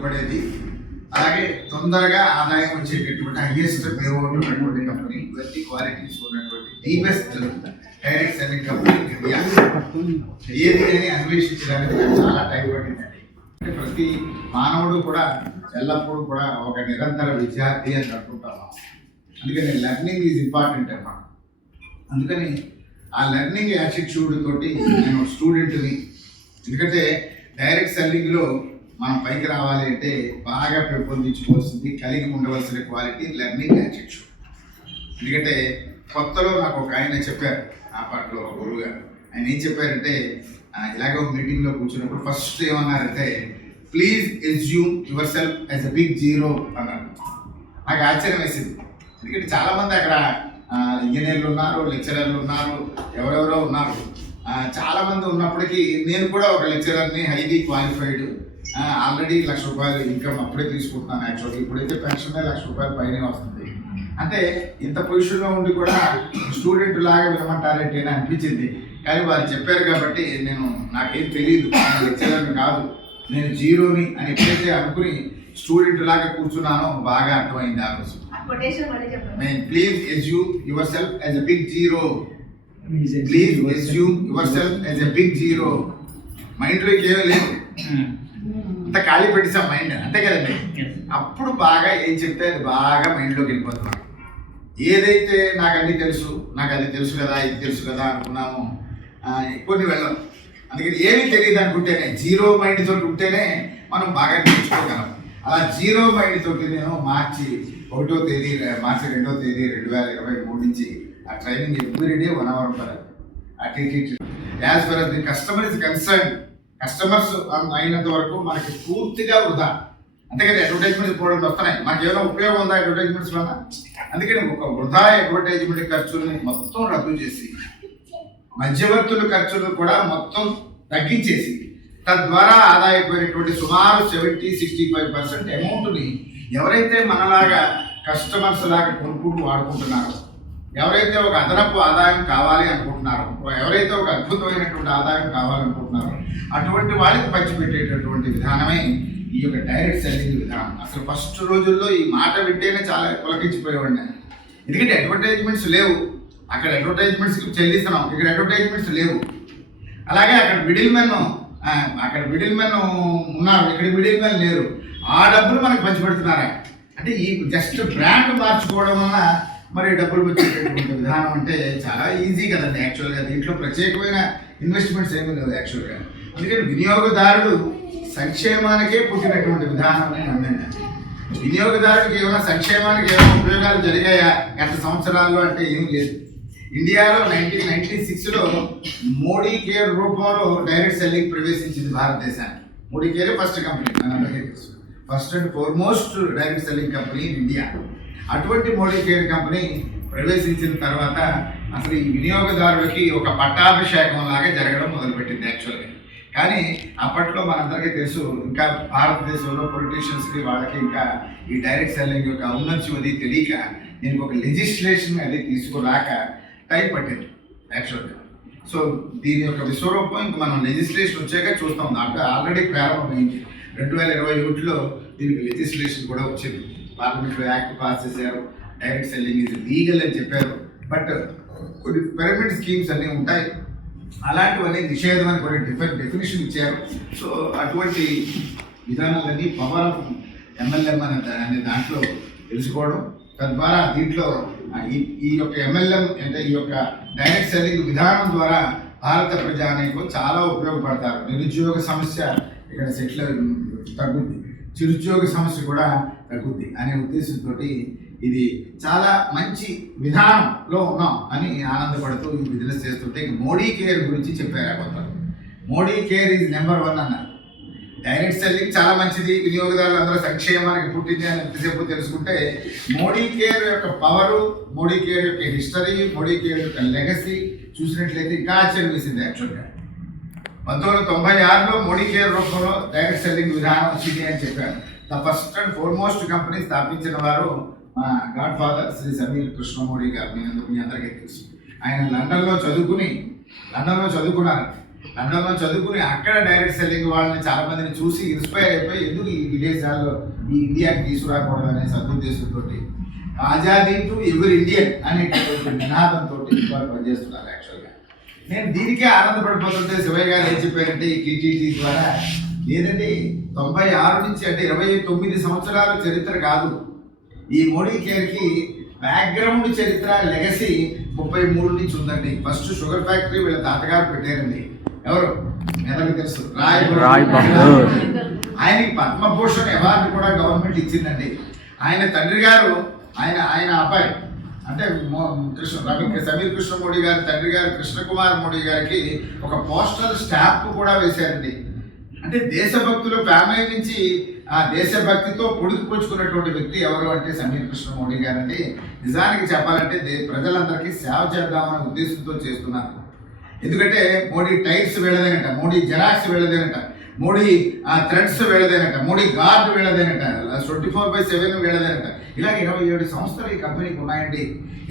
ఉపయోగపడేది అలాగే తొందరగా ఆదాయం వచ్చేటటువంటి హైయెస్ట్ పేఅవుట్ ఉన్నటువంటి కంపెనీ ఇవన్నీ క్వాలిటీస్ ఉన్నటువంటి the best direct selling company India ఏది అని అన్వేషించడానికి నాకు చాలా టైం పట్టిందండి. అంటే ప్రతి మానవుడు కూడా ఎల్లప్పుడూ కూడా ఒక నిరంతర విద్యార్థి అని అనుకుంటాము అందుకని లెర్నింగ్ ఈజ్ ఇంపార్టెంట్ అన్నమాట అందుకని ఆ లెర్నింగ్ యాటిట్యూడ్ తోటి నేను స్టూడెంట్ని ఎందుకంటే డైరెక్ట్ సెల్లింగ్లో మనం పైకి రావాలి అంటే బాగా పెంపొందించుకోవాల్సింది కలిగి ఉండవలసిన క్వాలిటీ లెర్నింగ్ యాటిట్యూడ్ ఎందుకంటే కొత్తలో నాకు ఒక ఆయన చెప్పారు ఆ పాటలో ఒక గురువు గారు. ఆయన ఏం చెప్పారంటే ఇలాగ ఒక మీటింగ్లో కూర్చున్నప్పుడు ఫస్ట్ ఏమన్నారంటే please assume yourself as a big zero అన్నారు. నాకు ఆశ్చర్యం వేసింది. ఎందుకంటే చాలామంది అక్కడ ఇంజనీర్లు ఉన్నారు లెక్చరర్లు ఉన్నారు ఎవరెవరో ఉన్నారు. చాలామంది ఉన్నప్పటికీ నేను కూడా ఒక లెక్చరర్ని హైలీ క్వాలిఫైడ్ ఆల్రెడీ లక్ష రూపాయలు ఇన్కమ్ అప్పుడే తీసుకుంటున్నాను యాక్చువల్లీ ఇప్పుడైతే పెన్షన్ లక్ష రూపాయలు పైనే వస్తుంది. అంటే ఇంత పొజిషన్లో ఉండి కూడా స్టూడెంట్ లాగా వినమంటారంటే అని అనిపించింది. కానీ వారు చెప్పారు కాబట్టి నేను నాకేం తెలియదు లెక్చరర్ని కాదు. నేను జీరోని అని ఎప్పుడైతే అనుకుని స్టూడెంట్ లాగా కూర్చున్నానో బాగా అర్థమైంది ఆ రోజు. నేను please assume yourself as a big zero please assume yourself as a big zero మైండ్లోకి ఏమీ లేదు అంత ఖాళీ పెట్టేసాం మైండ్ అంతే కదండి? అప్పుడు బాగా ఏం చెప్తే అది బాగా మైండ్లోకి వెళ్ళిపోతున్నాం ఏదైతే నాకు అన్ని తెలుసు నాకు అది తెలుసు కదా ఇది తెలుసు కదా అనుకున్నాము కొన్ని వెళ్ళం అందుకని ఏమీ తెలియదు అనుకుంటేనే జీరో మైండ్ తోటి ఉంటేనే మనం బాగా నేర్చుకోగలం. అలా జీరో మైండ్ తోటి నేను మార్చి ఒకటో తేదీ మార్చి రెండో తేదీ రెండు వేల ఇరవై మూడు నుంచి ఆ training every day one hour per అటు ఇటు as far the customer is concern customers um, అయినంత వరకు మనకి పూర్తిగా వృధా. అంతేకాదు అడ్వర్టైజ్మెంట్ పోవడం వస్తున్నాయి. మనకి ఏమైనా ఉపయోగం ఉందా అడ్వర్టైజ్మెంట్స్ వల్ల? అందుకని ఒక వృధా అడ్వర్టైజ్మెంట్ ఖర్చుల్ని మొత్తం రద్దు చేసి మధ్యవర్తుల ఖర్చులు కూడా మొత్తం తగ్గించేసి తద్వారా ఆదాయపోయినటువంటి సుమారు సెవెంటీ సిక్స్టీ ఫైవ్ పర్సెంట్ అమౌంట్ని ఎవరైతే మనలాగా కస్టమర్స్ లాగా కొనుక్కుంటూ వాడుకుంటున్నారో ఎవరైతే ఒక అదనపు ఆదాయం కావాలి అనుకుంటున్నారో ఎవరైతే ఒక అద్భుతమైనటువంటి ఆదాయం కావాలనుకుంటున్నారో అటువంటి వాళ్ళకి పంచిపెట్టేటటువంటి విధానమే ఈ యొక్క డైరెక్ట్ సెల్లింగ్ విధానం. అసలు ఫస్ట్ రోజుల్లో ఈ మాట వింటేనే చాలా పులకించిపోయేవాడిని. ఎందుకంటే అడ్వర్టైజ్మెంట్స్ లేవు. అక్కడ అడ్వర్టైజ్మెంట్స్కి చెల్లిస్తున్నాం. ఇక్కడ అడ్వర్టైజ్మెంట్స్ లేవు. అలాగే అక్కడ మిడిల్ మెన్ అక్కడ మిడిల్ మెన్ ఉన్నారు. ఇక్కడ మిడిల్ మెన్ లేరు. ఆ డబ్బులు మనకు పంచిపెడుతున్నారా అంటే ఈ జస్ట్ బ్రాండ్ మార్చుకోవడం వల్ల మరి డబ్బులు వచ్చేటటువంటి విధానం అంటే చాలా ఈజీ కదండి యాక్చువల్గా దీంట్లో ప్రత్యేకమైన ఇన్వెస్ట్మెంట్స్ ఏమీ లేవు యాక్చువల్గా అందుకని వినియోగదారుడు సంక్షేమానికే పుట్టినటువంటి విధానం అని నమ్మాను వినియోగదారుడికి ఏమైనా సంక్షేమానికి ఏమైనా ఉపయోగాలు జరిగాయా? గత సంవత్సరాల్లో అంటే ఏం లేదు. ఇండియాలో నైన్టీన్ నైన్టీ సిక్స్లో మోడీ కేర్ రూపంలో డైరెక్ట్ సెల్లింగ్ ప్రవేశించింది భారతదేశానికి. Modi కేరే first company first and foremost direct selling company in India అటువంటి మోడీ కేర్ కంపెనీ ప్రవేశించిన తర్వాత అసలు ఈ వినియోగదారులకి ఒక పట్టాభిషేకం లాగా జరగడం మొదలుపెట్టింది యాక్చువల్గా కానీ అప్పట్లో మనందరికీ తెలుసు ఇంకా భారతదేశంలో పొలిటీషియన్స్కి వాళ్ళకి ఇంకా ఈ డైరెక్ట్ సెల్లింగ్ యొక్క ఔన్నత్యం అది తెలియక దీనికి ఒక లెజిస్లేషన్ అది తీసుకురాక టైం పట్టింది యాక్చువల్గా సో దీని యొక్క విశ్వరూపం ఇంకా మనం లెజిస్లేషన్ వచ్చాక చూస్తాం. దాంట్లో ఆల్రెడీ ప్రారంభమైంది. రెండు వేల ఇరవై ఒకటిలో దీనికి లెజిస్లేషన్ కూడా వచ్చింది. పార్లమెంట్లో యాక్ట్ పాస్ చేశారు. డైరెక్ట్ సెల్లింగ్ ఇది లీగల్ అని చెప్పారు. బట్ కొన్ని పిరమిడ్ స్కీమ్స్ అన్నీ ఉంటాయి. అలాంటివన్నీ నిషేధం అని కొన్ని డిఫరెంట్ డెఫినేషన్ ఇచ్చారు. సో అటువంటి విధానాలన్నీ పవర్ ఆఫ్ ఎంఎల్ఎం అనే అనే దాంట్లో తెలుసుకోవడం. తద్వారా దీంట్లో ఈ ఈ యొక్క ఎంఎల్ఎం అంటే ఈ యొక్క డైరెక్ట్ సెల్లింగ్ విధానం ద్వారా భారత ప్రజానీకం చాలా ఉపయోగపడతారు. నిరుద్యోగ సమస్య ఇక్కడ సెటిల్ తగ్గుద్ది. చిరుద్యోగ సమస్య కూడా తగ్గుద్ది అనే ఉద్దేశంతో ఇది చాలా మంచి విధానంలో ఉన్నాం అని ఆనందపడుతూ ఈ బిజినెస్ చేస్తుంటే మోడీ కేర్ గురించి చెప్పారు ఆ Modi care is number one అన్నారు. డైరెక్ట్ సెల్లింగ్ చాలా మంచిది వినియోగదారులు అందరూ సంక్షేమానికి పుట్టింది అని ఎంతసేపు తెలుసుకుంటే మోడీ కేర్ యొక్క పవరు మోడీ కేర్ యొక్క హిస్టరీ మోడీ కేర్ యొక్క లెగసీ చూసినట్లయితే ఇంకా ఆశ్చర్యం వేసింది యాక్చువల్గా. పంతొమ్మిది వందల తొంభై ఆరులో మోడీ కేర్ రూపంలో డైరెక్ట్ సెల్లింగ్ విధానం వచ్చింది అని చెప్పారు. The first and foremost company స్థాపించిన వారు మా గాడ్ ఫాదర్ శ్రీ సమీర్ కృష్ణమూడి గారు. మీ అందరూ మీ అందరికీ తెలుసు. ఆయన లండన్లో చదువుకుని లండన్లో చదువుకున్నారు. లండన్లో చదువుకుని అక్కడ డైరెక్ట్ సెల్లింగ్ వాళ్ళని చాలా మందిని చూసి ఇన్స్పైర్ అయిపోయి ఎందుకు ఈ విదేశాల్లో ఈ ఇండియాకి తీసుకురాకూడదు అనే సదుద్దేశంతో ఆజాదీ టు ఎవరి ఇండియన్ అనే నినాదంతో వారు పనిచేస్తున్నారు యాక్చువల్గా నేను దీనికే ఆనందపడిపోతుంటే శివయ్య గారు ఏం చెప్పారంటే ఈ టీటీడీ ద్వారా లేదండి తొంభై ఆరు నుంచి అంటే ఇరవై తొమ్మిది సంవత్సరాల చరిత్ర కాదు. ఈ మోడీ కేర్కి బ్యాక్గ్రౌండ్ చరిత్ర లెగసీ ముప్పై మూడు నుంచి ఉందండి. ఫస్ట్ షుగర్ ఫ్యాక్టరీ వీళ్ళ తాతగారు పెట్టారండి. ఎవరు? మెదకు తెలుసు. రాయ్. ఆయనకి పద్మభూషణ్ అవార్డు కూడా గవర్నమెంట్ ఇచ్చిందండి. ఆయన తండ్రి గారు ఆయన ఆయన అబ్బాయి అంటే కృష్ణ రవి సమీర్ కృష్ణమూడి గారి తండ్రి గారు కృష్ణకుమార్ మోడీ గారికి ఒక పోస్టల్ స్టాంప్ కూడా వేశారండి. అంటే దేశభక్తులు ఫ్యామిలీ నుంచి ఆ దేశభక్తితో పొడుచుకున్నటువంటి వ్యక్తి ఎవరు అంటే సమీర్ కృష్ణ మోడీ గారండి. నిజానికి చెప్పాలంటే ప్రజలందరికీ సేవ చేద్దామనే ఉద్దేశంతో చేస్తున్నారు. ఎందుకంటే మోడీ టైర్స్ వెళ్ళదేనట మోడీ జెరాక్స్ వెళ్ళదేనట మోడీ ఆ థ్రెడ్స్ వెళ్ళదేనట మోడీ గార్డ్ వెళ్ళదేనట ట్వంటీ ఫోర్ బై సెవెన్ వెళ్ళదేనట. ఇలా ఇరవై ఏడు సంస్థలు ఈ కంపెనీకి ఉన్నాయండి.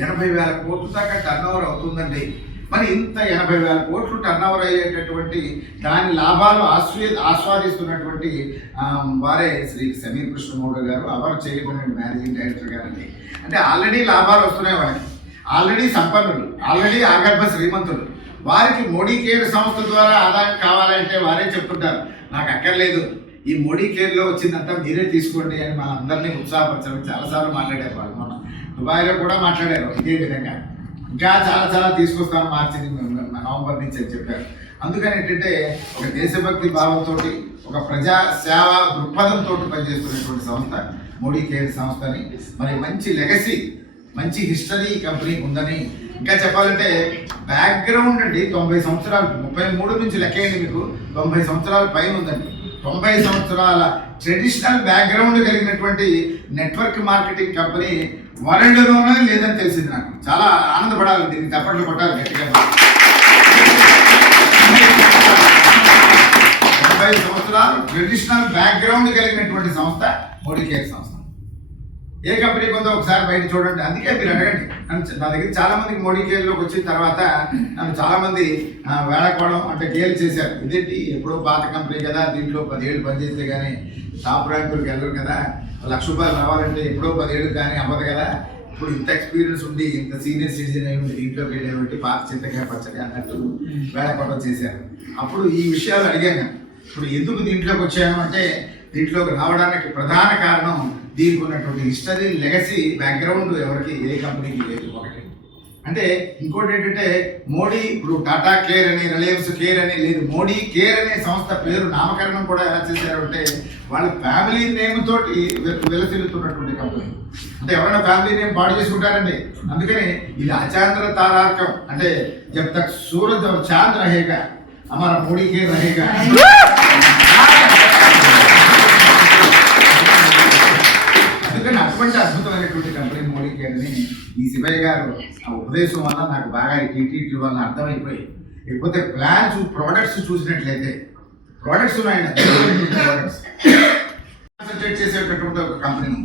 ఎనభై వేల కోట్ల దాకా టర్న్ ఓవర్ అవుతుందండి. మరి ఇంత ఎనభై వేల కోట్లు టర్న్ ఓవర్ అయ్యేటటువంటి దాని లాభాలు ఆస్వీ ఆస్వాదిస్తున్నటువంటి వారే శ్రీ సమీర్ కృష్ణ గారు అవర్ చేయబడిన మేనేజింగ్ డైరెక్టర్ గారండి. అంటే ఆల్రెడీ లాభాలు వస్తున్నాయి వాళ్ళకి. ఆల్రెడీ సంపన్నులు ఆల్రెడీ ఆగర్భ శ్రీమంతులు. వారికి మోడీ కేర్ సంస్థ ద్వారా ఆదాయం కావాలంటే వారే చెప్తుంటారు. నాకు అక్కర్లేదు. ఈ మోడీ కేర్లో వచ్చిందంతా మీరే తీసుకోండి అని మన అందరినీ ఉత్సాహపరచడం చాలాసార్లు మాట్లాడారు వాళ్ళు మొన్న. దుబాయ్లో కూడా మాట్లాడారు ఇదే విధంగా. ఇంకా చాలా చాలా తీసుకొస్తాను మార్చి నవంబర్ నుంచి అని చెప్పారు. అందుకని ఏంటంటే ఒక దేశభక్తి భావంతో ఒక ప్రజా సేవ దృక్పథంతో పనిచేస్తున్నటువంటి సంస్థ మోడీ కేర్ సంస్థని. మరి మంచి లెగసీ మంచి హిస్టరీ కంపెనీ ఉందని ఇంకా చెప్పాలంటే బ్యాక్గ్రౌండ్ అండి తొంభై సంవత్సరాలు ముప్పై మూడు నుంచి లెక్కేయండి మీకు. తొంభై సంవత్సరాల పైన ఉందండి. తొంభై సంవత్సరాల ట్రెడిషనల్ బ్యాక్గ్రౌండ్ కలిగినటువంటి నెట్వర్క్ మార్కెటింగ్ కంపెనీ వరల్డ్లోనే లేదని తెలిసింది నాకు. చాలా ఆనందపడాలి దీన్ని తప్పట్లు కొట్టాలి గట్టిగా. తొంభై సంవత్సరాలు ట్రెడిషనల్ బ్యాక్గ్రౌండ్ కలిగినటువంటి సంస్థ మోడీ కేర్ సంస్థ. ఏ కంపెనీ కొందో ఒకసారి బయట చూడండి. అందుకే మీరు అడగండి. నన్ను నా దగ్గర చాలా మందికి మోడీ కేర్లోకి వచ్చిన తర్వాత నన్ను చాలా మంది వేళకోవడం అంటే గేలు చేశారు. ఇదేంటి? ఎప్పుడో పాత కంపెనీ కదా దీంట్లో పదిహేడు పనిచేస్తే కానీ టాప్ ర్యాంకులకు వెళ్ళరు కదా. లక్ష రూపాయలు రావాలంటే ఎప్పుడో పదిహేడు కానీ అవ్వదు కదా. ఇప్పుడు ఇంత ఎక్స్పీరియన్స్ ఉండి ఇంత సీనియర్ సిటిజన్ అయి ఉండి దీంట్లోకి వెళ్ళేటువంటి పాత చింతకాయ పచ్చడి అన్నట్టు వేళకోవడం చేశారు. అప్పుడు ఈ విషయాలు అడిగాను. ఇప్పుడు ఎందుకు దీంట్లోకి వచ్చాను అంటే దీంట్లోకి రావడానికి ప్రధాన కారణం దీనికి ఉన్నటువంటి హిస్టరీ లెగసీ బ్యాక్గ్రౌండ్ ఎవరికి ఏ కంపెనీకి లేదు ఒకటి. అంటే ఇంకోటి ఏంటంటే మోడీ ఇప్పుడు టాటా కేర్ అని రిలయన్స్ కేర్ అని లేదు మోడీ కేర్ అనే సంస్థ పేరు నామకరణం కూడా ఎలా చేశారు అంటే వాళ్ళ ఫ్యామిలీ నేమ్ తోటి వెలసిల్లుతున్నటువంటి కంపెనీ. అంటే ఎవరైనా ఫ్యామిలీ నేమ్ పాడు చేసుకుంటారండి అందుకని ఇది అచాంద్ర తారార్కం. అంటే జబ్ తక్ సూరజ్ చాంద్ర హేగా అమర మోడీ కేర్ హేగా ఉన్నటువంటి కంపెనీ మోడీ కేర్ని ఈ శివయ్య గారు ఆ ఉపదేశం వల్ల నాకు బాగా ఈ టీటీటీ వల్ల అర్థమైపోయి లేకపోతే ప్లాన్స్ ప్రోడక్ట్స్ చూసినట్లయితే ప్రోడక్ట్స్ ఉన్నాయండి ప్రోడక్ట్స్ కాన్సన్ట్రేట్ చేసేటటువంటి ఒక కంపెనీ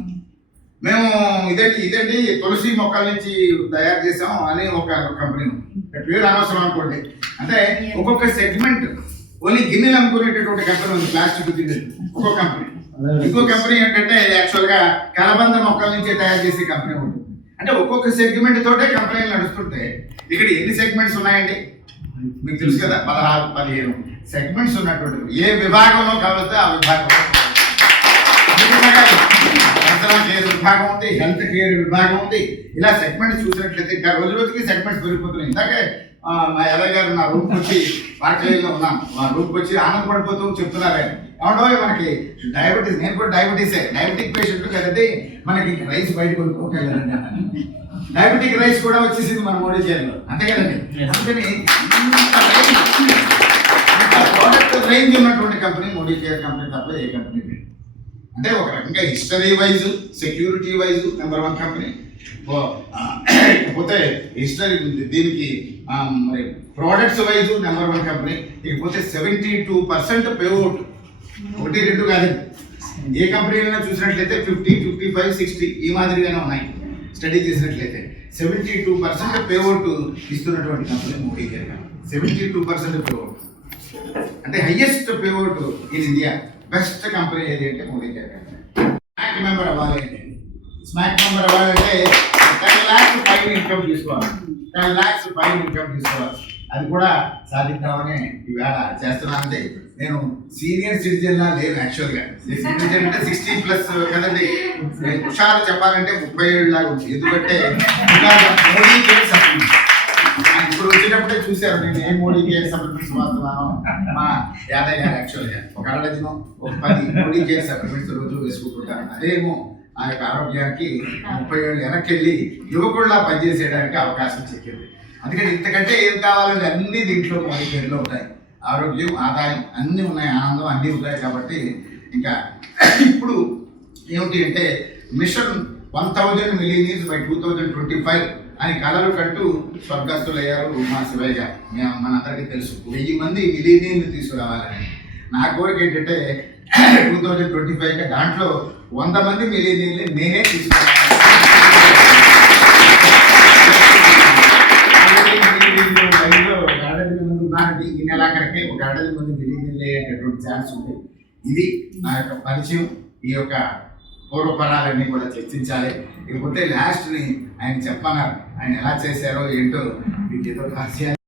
మేము ఇదేంటి ఇదేంటి తులసి మొక్కల నుంచి తయారు చేసాం అని ఒక కంపెనీ పేరు అనవసరం అనుకోండి. అంటే ఒక్కొక్క సెగ్మెంట్ ఓన్లీ గిన్నెలు అమ్ముకునేటటువంటి కంపెనీ ఉంది ప్లాస్టిక్ గిన్నెలు. ఒక్కొక్క కంపెనీ ఇంకో కంపెనీ ఏంటంటే యాక్చువల్గా కలబంద మొక్కల నుంచి తయారు చేసే కంపెనీ ఉంటుంది అంటే ఒక్కొక్క సెగ్మెంట్ తోటే కంపెనీలు నడుస్తుంటే ఇక్కడ ఎన్ని సెగ్మెంట్స్ ఉన్నాయండి? మీకు తెలుసు కదా పదహారు పదిహేను సెగ్మెంట్స్ ఉన్నటువంటి ఏ విభాగంలో కావాలంటే ఆ విభాగంలో కేర్ విభాగం ఉంది? హెల్త్ కేర్ విభాగం ఉంది. ఇలా సెగ్మెంట్స్ చూసినట్లయితే ఇంకా రోజు రోజుకి సెగ్మెంట్స్ పెరిగిపోతున్నాయి. ఇందాకే మా యాదవ్ గారు నా రూమ్కి వచ్చి పార్టీలో ఉన్నాను. మా రూమ్కి వచ్చి ఆనందపడిపోతూ చెప్తున్నారు ఆయన. ఏమంటో మనకి డయాబెటీస్ నేను కూడా డయాబెటీసే డయాబెటిక్ పేషెంట్ కదండి మనకి రైస్ బయట కొనుక్కోగలండి డయాబెటిక్ రైస్ కూడా వచ్చేసింది మన మోడీ చేతిలో. అంతే కదండి. అందుకని ప్రోడక్ట్ రేంజ్ ఉన్నటువంటి కంపెనీ మోడీ కేర్ కంపెనీ తప్ప ఏ కంపెనీ లేదు. అంటే ఒక రకంగా history wise security wise number one company ఇకపోతే హిస్టరీ దీనికి మరి products wise number one company ఇకపోతే సెవెంటీ టూ పర్సెంట్ పేఅవుట్ ఒకటి రెండు కాదు. ఏ కంపెనీలైనా చూసినట్లయితే ఫిఫ్టీ ఫిఫ్టీ ఫైవ్ సిక్స్టీ ఈ మాదిరిగానే ఉన్నాయి. స్టడీ చేసినట్లయితే. సెవెంటీ టూ పర్సెంట్ పేఅవుట్ ఇస్తున్నటువంటి కంపెనీ మోడీ గారు. సెవెంటీ టూ పర్సెంట్ పేఅవుట్ అంటే highest payout in India best company ఏది అంటే మోడీ గారు. స్మాక్ మెంబర్ అవ్వాలి అంటే స్మాక్ మెంబర్ అవ్వాలంటే టెన్ ల్యాక్స్ పైన ఇన్కమ్ తీసుకోవాలి. టెన్ ల్యాక్స్ పైన ఇన్కమ్ తీసుకోవాలి. అది కూడా సాధిద్దామని ఈవేళ చేస్తున్నానంటే నేను సీనియర్ సిటిజన్ లా లేను యాక్చువల్గా. సిటిజన్ అంటే సిక్స్టీ ప్లస్ కదండి. నేను హుషారు చెప్పాలంటే ముప్పై ఏళ్ళు లాగా ఉంది. ఎందుకంటే మోడీ కేర్ సప్లిమెంట్స్ ఇప్పుడు వచ్చేటప్పుడే చూశారు. నేను ఏ మోడీ కేర్ సప్లిమెంట్స్ వాడుతున్నాను మా యాదయ్య గారు యాక్చువల్గా. ఒక అరడజను ఒక పది మోడీ కేర్ సప్లిమెంట్స్ రోజు వేసుకుంటుంటాను అదేమో ఆ యొక్క ఆరోగ్యానికి ముప్పై ఏళ్ళు వెనక్కి వెళ్ళి యువకుల్లా పనిచేసేయడానికి అవకాశం చెక్కింది అందుకని ఇంతకంటే ఏం కావాలంటే అన్ని దీంట్లో మోడీ కేర్లో ఉంటాయి. ఆరోగ్యం ఆదాయం అన్నీ ఉన్నాయి ఆనందం అన్నీ ఉన్నాయి కాబట్టి ఇంకా ఇప్పుడు ఏమిటి అంటే mission one thousand millionaires by two thousand twenty five అని కలలు కట్టు స్వర్గస్థులయ్యారు మా శివయ్య మేము మనందరికీ తెలుసు. వెయ్యి మంది మిలియనీర్లు తీసుకురావాలని. నా కోరిక ఏంటంటే టూ థౌజండ్ ట్వంటీ ఫైవ్ దాంట్లో వంద మంది మిలియనీర్లు నేనే తీసుకురావాలి. అరడది మంది మిలియనీర్లు అయ్యేటటువంటి ఛాన్స్ ఉంది ఇది నా యొక్క పరిచయం ఈ యొక్క పూర్వపరాలన్నీ కూడా చర్చించాలి. ఇకపోతే లాస్ట్ని ఆయన చెప్పన్నారు ఆయన ఎలా చేశారో ఏంటో మీకు ఏదో